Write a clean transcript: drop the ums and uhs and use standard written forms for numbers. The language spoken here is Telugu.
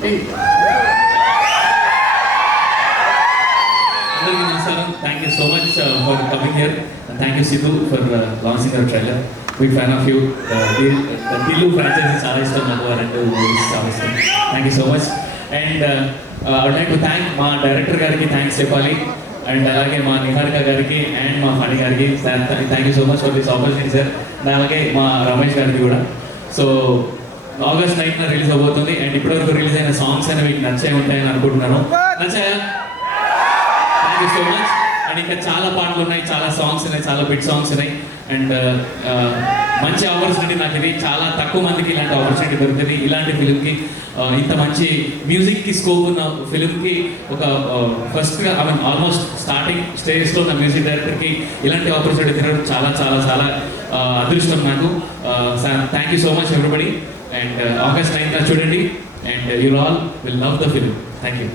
అందరికీ నమస్కారం. Thank you so much for coming here. Thank you Siddhu for launching your trailer. Big fan of you. Dillu franchise చాలా ఇష్టం నాకు, రెండు మూవీస్ చాలా ఇష్టం. Thank you so much. And I would like to thank మా డైరెక్టర్ గారికి థ్యాంక్స్ చెప్పాలి, అండ్ అలాగే మా నిహారిక గారికి అండ్ మా ఫణి గారికి thank you so much for this opportunity sir. And అలాగే మా రమేష్ గారికి కూడా. సో August 9th రిలీజ్ అవబోతుంది. అండ్ ఇప్పటివరకు రిలీజ్ అయిన సాంగ్స్ అనేవి మీకు నచ్చే ఉంటాయని అనుకుంటున్నాను. నచ్చాయా? Thank you so much. And ఇంకా చాలా పాటలు ఉన్నాయి, చాలా సాంగ్స్ ఉన్నాయి, చాలా బిట్ సాంగ్స్ ఉన్నాయి. అండ్ మంచి ఆపర్చునిటీ నాకు ఇది. చాలా తక్కువ మందికి ఇలాంటి ఆపర్చునిటీ దొరుకుతుంది. ఇలాంటి ఫిలింకి ఇంత మంచి మ్యూజిక్కి స్కోప్ ఉన్న ఫిలింకి ఒక ఫస్ట్గా ఐ మీన్ ఆల్మోస్ట్ స్టార్టింగ్ స్టేజ్లో ఉన్న మ్యూజిక్ డైరెక్టర్కి ఇలాంటి ఆపర్చునిటీ తినడం చాలా చాలా చాలా అదృష్టం నాకు. Thank you so much everybody. And August 9th చూడండి. And you all will love the film. Thank you.